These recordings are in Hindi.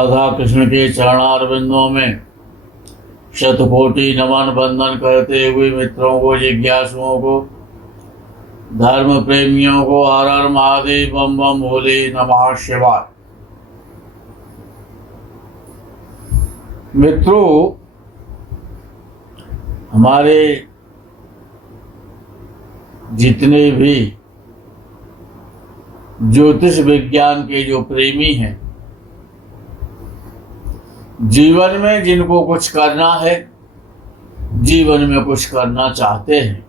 राधा कृष्ण के चरणारविंदों में शतकोटि नमन बंदन करते हुए मित्रों को, जिज्ञासुओं को, धर्म प्रेमियों को हर हर महादेव बम बम भोले नमः शिवाय। मित्रों, हमारे जितने भी ज्योतिष विज्ञान के जो प्रेमी हैं, जीवन में जिनको कुछ करना है, जीवन में कुछ करना चाहते हैं,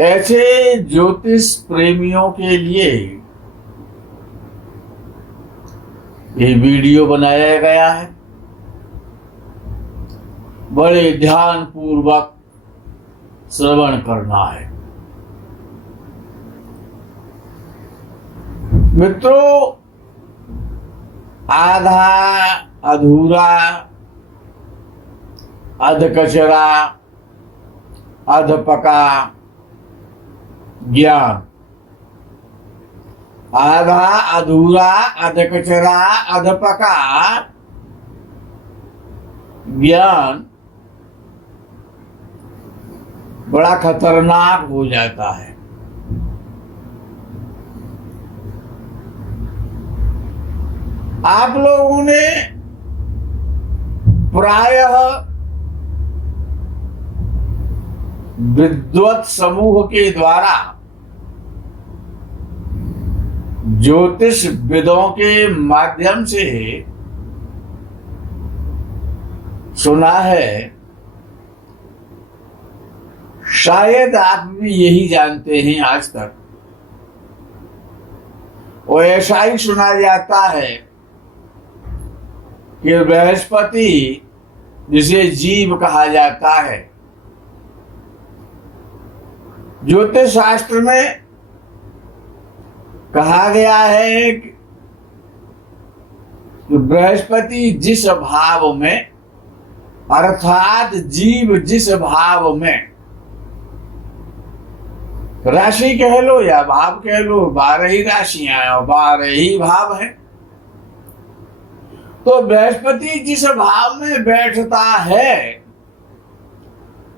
ऐसे ज्योतिष प्रेमियों के लिए ये वीडियो बनाया गया है। बड़े ध्यान पूर्वक श्रवण करना है। मित्रों, आधा अधूरा, अध कचरा, अध पका ज्ञान, आधा अधूरा, अध कचरा, अध पका ज्ञान बड़ा खतरनाक हो जाता है। आप लोगों ने प्रायः विद्वत समूह के द्वारा ज्योतिष विदों के माध्यम से सुना है, शायद आप भी यही जानते हैं आज तक, और ऐसा ही सुना जाता है कि बृहस्पति, जिसे जीव कहा जाता है, ज्योतिष शास्त्र में कहा गया है कि बृहस्पति जिस भाव में, अर्थात जीव जिस भाव में, राशि कह लो या भाव कह लो, 12 ही राशियां हैं और 12 ही भाव हैं, तो बृहस्पति जिस भाव में बैठता है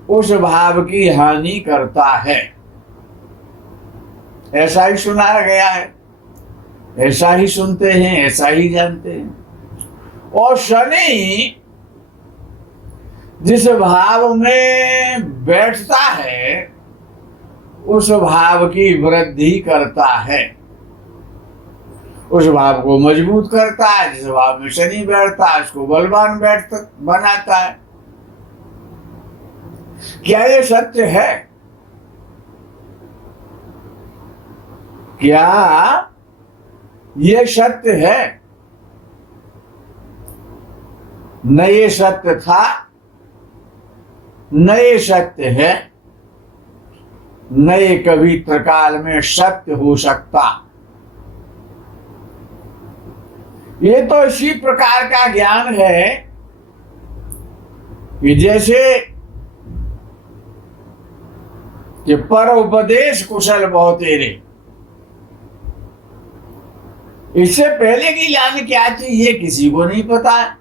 उस भाव की हानि करता है। ऐसा ही सुनाया गया है, ऐसा ही सुनते हैं, ऐसा ही जानते हैं। और शनि जिस भाव में बैठता है उस भाव की वृद्धि करता है, उस भाव को मजबूत करता है। जिस भाव में शनि बैठता है उसको बलवान बनाता है। क्या ये सत्य है? क्या ये सत्य है? न ये सत्य था, न ये सत्य है, न ये कभी त्रिकाल में सत्य हो सकता। ये तो इसी प्रकार का ज्ञान है कि जैसे कि पर उपदेश कुशल बहुतेरे, इससे पहले की ज्ञान क्या थी ये किसी को नहीं पता है।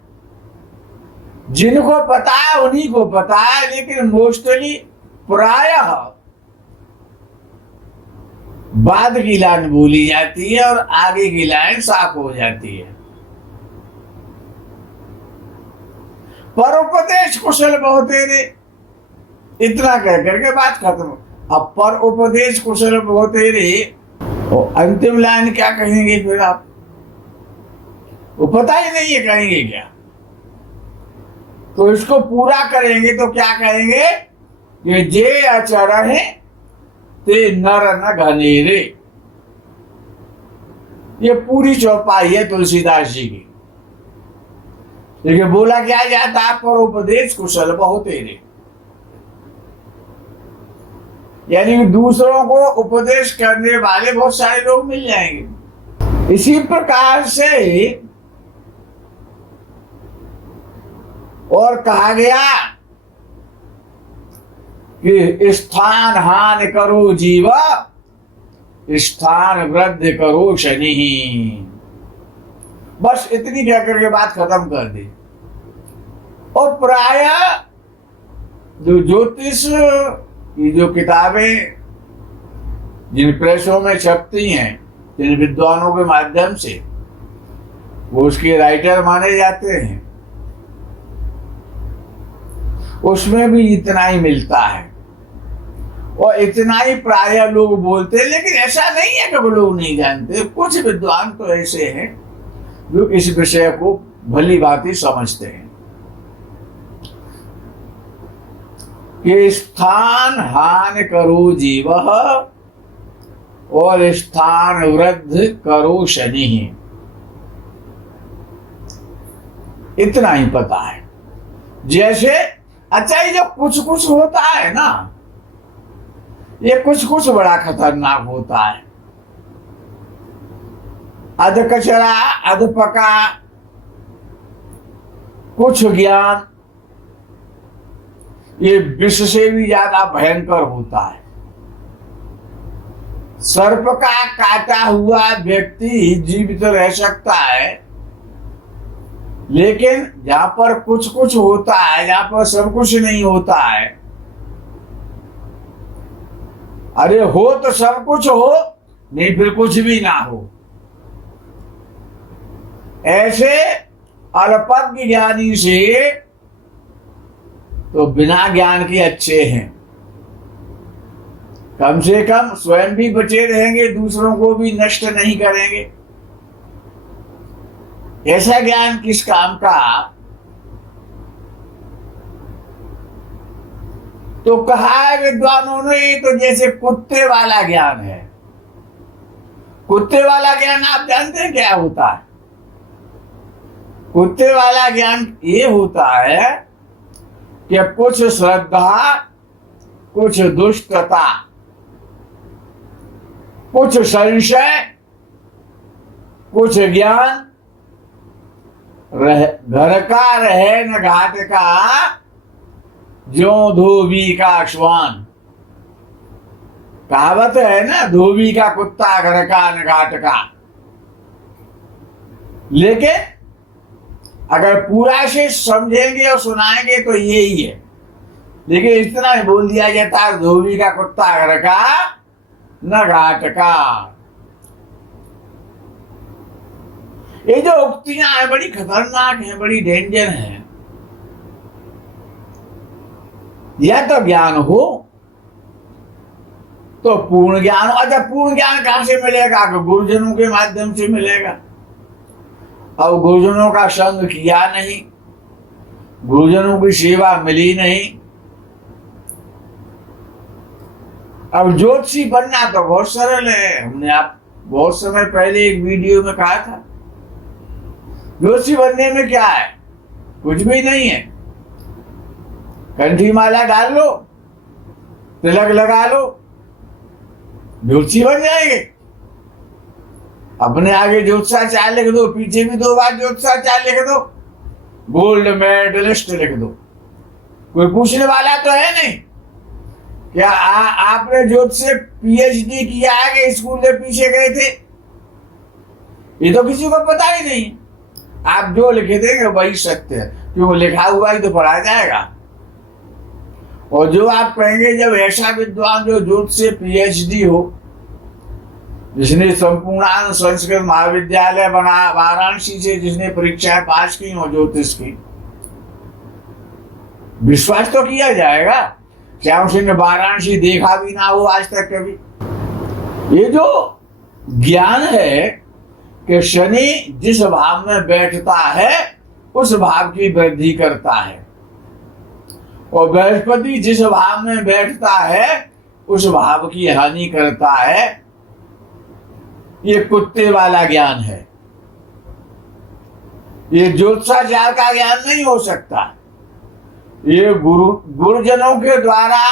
जिनको पता है उन्हीं को पता है, लेकिन मोस्टली प्रायः बाद की लाइन बोली जाती है और आगे की लाइन साफ हो जाती है। परोपदेश कुशल बहुतेरे, इतना कह करके बात खत्म। अब पर उपदेश कुशल बहुतेरे, और अंतिम लाइन क्या कहेंगे फिर आप? वो पता ही नहीं है कहेंगे क्या। तो इसको पूरा करेंगे तो क्या कहेंगे कि जे अचरहे ते नर न घनेरे। ये पूरी चौपाई है तुलसीदास जी की। लेकिन बोला क्या जाता है? पर उपदेश कुशल बहुतेरे, यानी दूसरों को उपदेश करने वाले बहुत सारे लोग मिल जाएंगे। इसी प्रकार से और कहा गया कि स्थान हान करो जीवा, स्थान वृद्धि करो शनि। बस इतनी कहकर के बात खत्म कर दी। और प्राय जो ज्योतिष की जो किताबें जिन प्रेसों में छपती हैं, जिन विद्वानों के माध्यम से, वो उसके राइटर माने जाते हैं, उसमें भी इतना ही मिलता है और इतना ही प्राय लोग बोलते हैं। लेकिन ऐसा नहीं है कि वो लोग नहीं जानते। कुछ विद्वान तो ऐसे हैं जो इस विषय को भली भांति समझते हैं कि स्थान हान करो जीव और स्थान वृद्धि करो शनि। इतना ही पता है। जैसे अच्छा, ये जो कुछ कुछ होता है ना, ये कुछ कुछ बड़ा खतरनाक होता है। अध कचरा अध पका कुछ ज्ञान, ये विष से भी ज्यादा भयंकर होता है। सर्प का काटा हुआ व्यक्ति जीवित रह सकता है, लेकिन जहां पर कुछ कुछ होता है, जहां पर सब कुछ नहीं होता है, अरे हो तो सब कुछ हो, नहीं फिर कुछ भी ना हो। ऐसे अल्पज्ञ ज्ञानी से तो बिना ज्ञान के अच्छे हैं। कम से कम स्वयं भी बचे रहेंगे, दूसरों को भी नष्ट नहीं करेंगे। ऐसा ज्ञान किस काम का? तो कहा है विद्वानों ने, तो जैसे कुत्ते वाला ज्ञान है। कुत्ते वाला ज्ञान आप जानते हैं क्या होता है? कुत्ते वाला ज्ञान ये होता है कि कुछ श्रद्धा, कुछ दुष्टता, कुछ संशय, कुछ ज्ञान, घर का रहे न घाट का, ज्यों धोबी का श्वान। कहावत है ना, धोबी का कुत्ता घर का न घाट का। लेकिन अगर पूरा से समझेंगे और सुनाएंगे तो यही है। लेकिन इतना ही बोल दिया जाता है, धोबी का कुत्ता घर का न घाट का। ये जो उक्तियां हैं बड़ी खतरनाक हैं, बड़ी डेंजर हैं। या तो ज्ञान हो तो पूर्ण ज्ञान हो। अच्छा, पूर्ण ज्ञान कहां से मिलेगा? गुरुजनों के माध्यम से मिलेगा। अब गुरुजनों का संग किया नहीं, गुरुजनों की सेवा मिली नहीं। अब ज्योतिषी बनना तो बहुत सरल है। हमने आप बहुत समय पहले एक वीडियो में कहा था, ज्योतिषी बनने में क्या है? कुछ भी नहीं है। कंठी माला डाल लो, तिलक लगा लो, ज्योतिषी बन जाएंगे। अपने आगे ज्योतिषाचार्य लिख दो, पीछे भी 2 बार ज्योतिषाचार्य लिख दो, गोल्ड मेडलिस्ट लिख दो। कोई पूछने वाला तो है नहीं। क्या आपने ज्योतिष से PhD किया है कि स्कूल के पीछे गए थे? ये तो किसी को पता ही नहीं। आप जो लिखे देंगे वही सत्य है, क्यों लिखा हुआ ही तो पढ़ा जाएगा। और जो आप कहेंगे, जब ऐसा विद्वान जो ज्योतिष से PhD हो, जिसने संपूर्ण संस्कृत महाविद्यालय बना वाराणसी से, जिसने परीक्षाएं पास की हो ज्योतिष की, विश्वास तो किया जाएगा। चाहे उसने वाराणसी देखा भी ना हो आज तक कभी। ये जो ज्ञान है कि शनि जिस भाव में बैठता है उस भाव की वृद्धि करता है, और बृहस्पति जिस भाव में बैठता है उस भाव की हानि करता है। ये कुत्ते वाला ज्ञान है। ये ज्योतिषाचार का ज्ञान नहीं हो सकता। ये गुरुजनों के द्वारा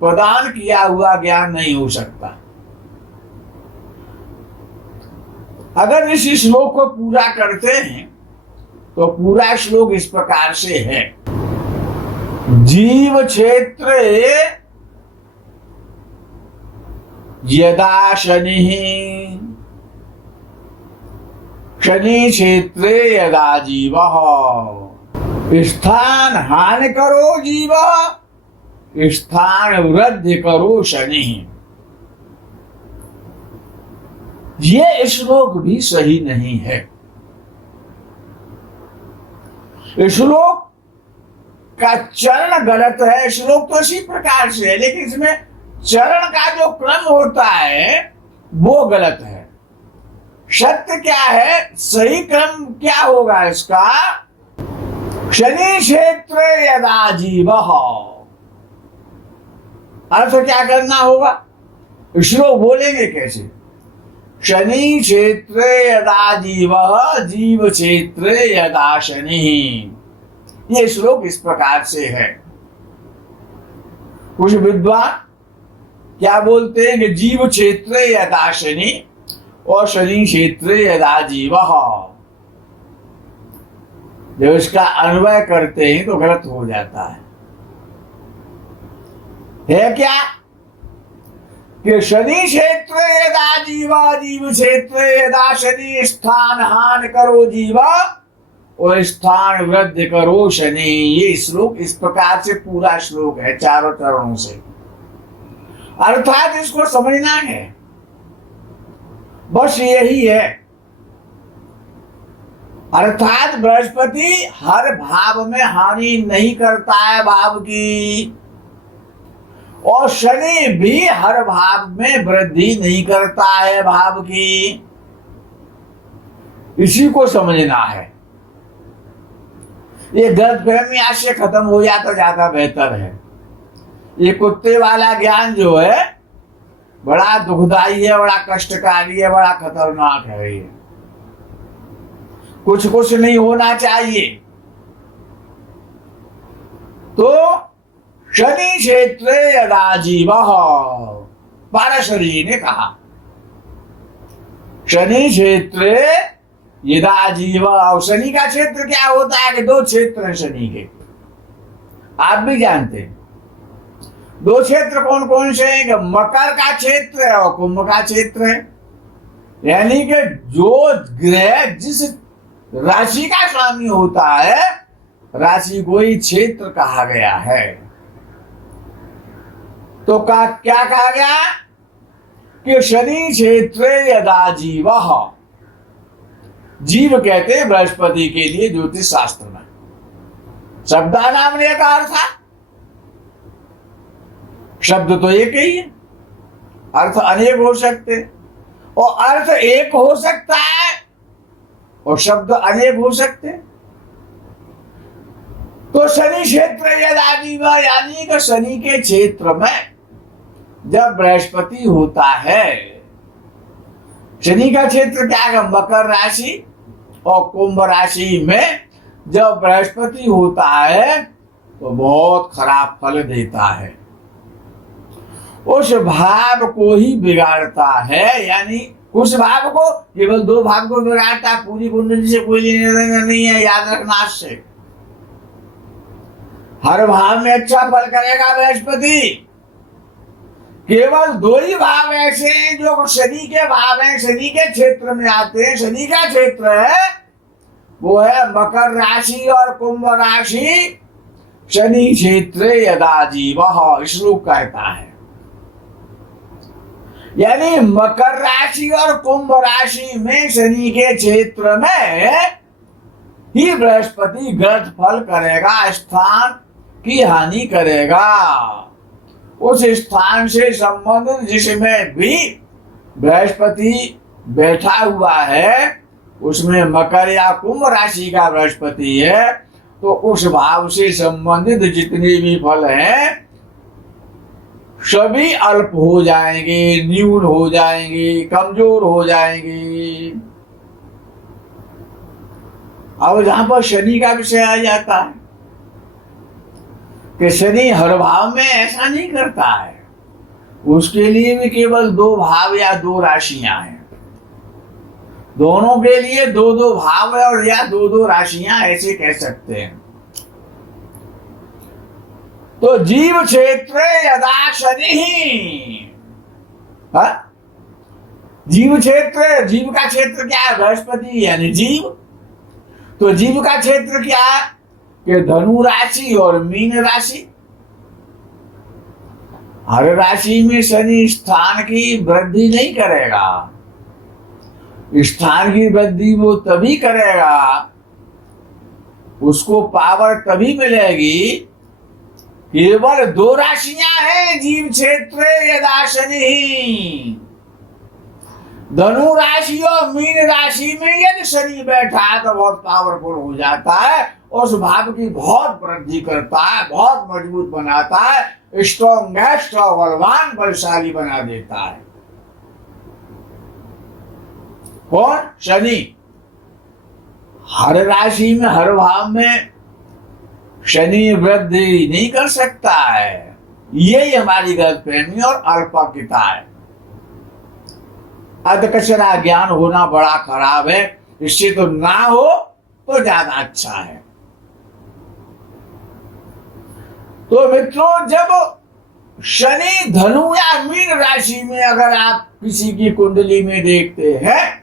प्रदान किया हुआ ज्ञान नहीं हो सकता। अगर इस श्लोक को पूरा करते हैं तो पूरा श्लोक इस प्रकार से है, जीव क्षेत्र यदा शनि, शनि क्षेत्रे यदा जीव, स्थान हानि करो जीव, स्थान वृद्धि करो शनि। ये श्लोक भी सही नहीं है। श्लोक का चरण गलत है। श्लोक तो इसी प्रकार से है, लेकिन इसमें चरण का जो क्रम होता है वो गलत है। सत्य क्या है, सही क्रम क्या होगा इसका? शनि क्षेत्र यदा जीव, अर्थ क्या करना होगा? श्लोक बोलेंगे कैसे? शनि क्षेत्र यदा जीव, जीव क्षेत्र यदा शनि। ये श्लोक इस प्रकार से है। कुछ विद्वान क्या बोलते हैं कि जीव क्षेत्र यदा शनि और शनि क्षेत्र यदा जीव। जब इसका अन्वय करते हैं तो गलत हो जाता है क्या कि शनि क्षेत्र यदा जीवा, जीव क्षेत्र यदा शनि, स्थान हानि करो जीवा और स्थान वृद्धि करो शनि। ये श्लोक इस प्रकार से पूरा श्लोक है, चारों चरणों से। अर्थात इसको समझना है, बस यही है। अर्थात बृहस्पति हर भाव में हानि नहीं करता है भाव की, और शनि भी हर भाव में वृद्धि नहीं करता है भाव की। इसी को समझना है। ये गलतफहमी आज से खत्म हो जाता ज्यादा बेहतर है। ये कुत्ते वाला ज्ञान जो है बड़ा दुखदाई है, बड़ा कष्टकारी है, बड़ा खतरनाक है। ये कुछ नहीं होना चाहिए। तो शनि क्षेत्र यदा जीव, पाराशरी ने कहा शनि क्षेत्र यदा जीव। और शनि का क्षेत्र क्या होता है कि दो क्षेत्र हैं शनि के, आप भी जानते हैं। दो क्षेत्र कौन कौन से हैं? कि मकर का क्षेत्र है और कुंभ का क्षेत्र है। यानी कि जो ग्रह जिस राशि का स्वामी होता है, राशि को ही क्षेत्र कहा गया है। तो क्या कहा गया कि शनि क्षेत्र यदा जीव, जीव कहते हैं बृहस्पति के लिए ज्योतिष शास्त्र में। शब्दानाम ने का अर्थ, शब्द तो एक ही है, अर्थ अनेक हो सकते, और अर्थ एक हो सकता है और शब्द अनेक हो सकते। तो शनि क्षेत्र यदा जीव, यानी कि शनि के क्षेत्र में जब बृहस्पति होता है, शनि का क्षेत्र क्या है? मकर राशि और कुंभ राशि में जब बृहस्पति होता है तो बहुत खराब फल देता है। उस भाव को ही बिगाड़ता है। यानी उस भाव को, केवल दो भाव को बिगाड़ता है, पूरी कुंडली से कोई लेने देना नहीं है। याद रखना से हर भाव में अच्छा फल करेगा बृहस्पति। केवल दो ही भाव ऐसे हैं जो शनि के भाव हैं, शनि के क्षेत्र में आते हैं। शनि का क्षेत्र है वो है मकर राशि और कुंभ राशि। शनि क्षेत्र यदा जीव, श्लोक कहता है। यानी मकर राशि और कुंभ राशि में शनि के क्षेत्र में ही बृहस्पति गलत फल करेगा, स्थान की हानि करेगा। उस स्थान से संबंधित जिसमें भी बृहस्पति बैठा हुआ है, उसमें मकर या कुंभ राशि का बृहस्पति है, तो उस भाव से संबंधित जितने भी फल हैं सभी अल्प हो जाएंगे, न्यून हो जाएंगे, कमजोर हो जाएंगे। अब जहां पर शनि का विषय आ जाता है कि शनि हर भाव में ऐसा नहीं करता है, उसके लिए भी केवल दो भाव या दो राशियां हैं। दोनों के लिए दो दो भाव है और या दो दो राशियां, ऐसे कह सकते हैं। तो जीव क्षेत्र यदा शनि, हाँ? जीव क्षेत्र, जीव का क्षेत्र क्या है? बृहस्पति यानी जीव। तो जीव का क्षेत्र क्या है? कि धनु राशि और मीन राशि। हर राशि में शनि स्थान की वृद्धि नहीं करेगा। स्थान की वृद्धि वो तभी करेगा, उसको पावर तभी मिलेगी। केवल 2 राशियां हैं जीव क्षेत्र यदा शनि। धनु राशि और मीन राशि में यदि शनि बैठा है तो बहुत पावरफुल हो जाता है, उस भाव की बहुत वृद्धि करता है, बहुत मजबूत बनाता है, स्ट्रॉन्गेस्ट और बलवान बलशाली बना देता है। कौन? शनि। हर राशि में, हर भाव में शनि वृद्धि नहीं कर सकता है। यही हमारी गलतफहमी और अल्पज्ञता है। अधकचरा ज्ञान होना बड़ा खराब है, इससे तो ना हो तो ज्यादा अच्छा है। तो मित्रों, जब शनि धनु या मीन राशि में अगर आप किसी की कुंडली में देखते हैं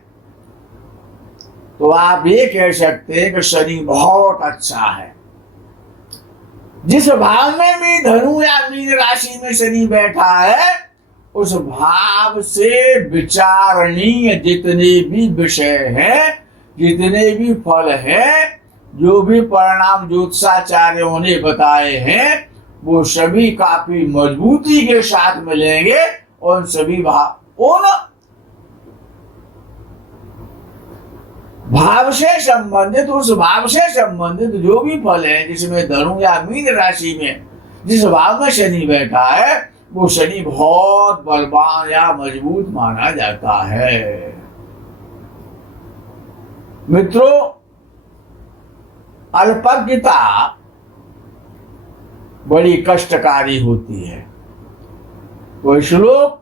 तो आप ये कह सकते हैं कि शनि बहुत अच्छा है। जिस भाव में भी धनु या मीन राशि में शनि बैठा है, उस भाव से विचारणीय जितने भी विषय हैं, जितने भी फल हैं, जो भी परिणाम ज्योतिषाचार्यों ने बताए हैं, वो सभी काफी मजबूती के साथ मिलेंगे। और सभी उन भाव से संबंधित, उस भाव से संबंधित जो भी फल है, जिसमें धनु या मीन राशि में जिस भाव में शनि बैठा है, वो शनि बहुत बलवान या मजबूत माना जाता है। मित्रों, अल्पज्ञता बड़ी कष्टकारी होती है। कोई श्लोक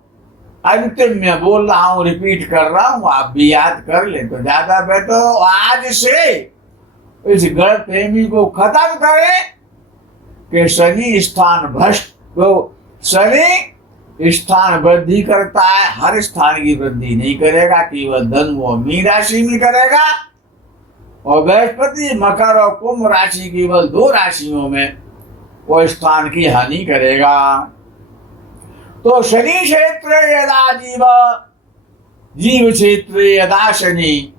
अंतिम में बोल रहा हूं, रिपीट कर रहा हूं, आप भी याद कर ले तो ज्यादा बेहतर। आज से इस गलतफहमी को खत्म करें कि शनि स्थान भ्रष्ट, तो शनि स्थान वृद्धि करता है, हर स्थान की वृद्धि नहीं करेगा, केवल धनु और मीन राशि में करेगा। और बृहस्पति मकर और कुंभ राशि, केवल 2 राशियों में वो स्थान की हानि करेगा। तो शनि क्षेत्र यदा जीव, जीव क्षेत्र यदा शनि।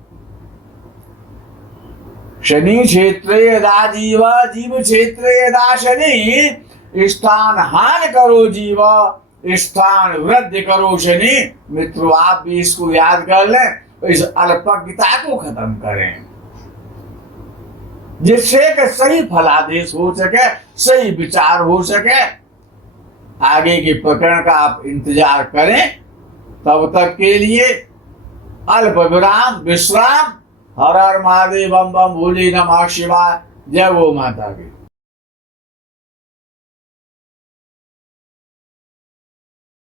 शनि क्षेत्र यदा जीव, जीव क्षेत्र यदा शनि। स्थान हानि करो जीव, स्थान वृद्धि करो शनि। मित्रों, आप भी इसको याद कर लें, इस अल्पज्ञता को खत्म करें, जिससे कि सही फलादेश हो सके, सही विचार हो सके। आगे के प्रकरण का आप इंतजार करें। तब तक के लिए अल्प विराम, विश्राम। हर हर महादेव, बम बम भोले नमः शिवाय। जय गो माता की।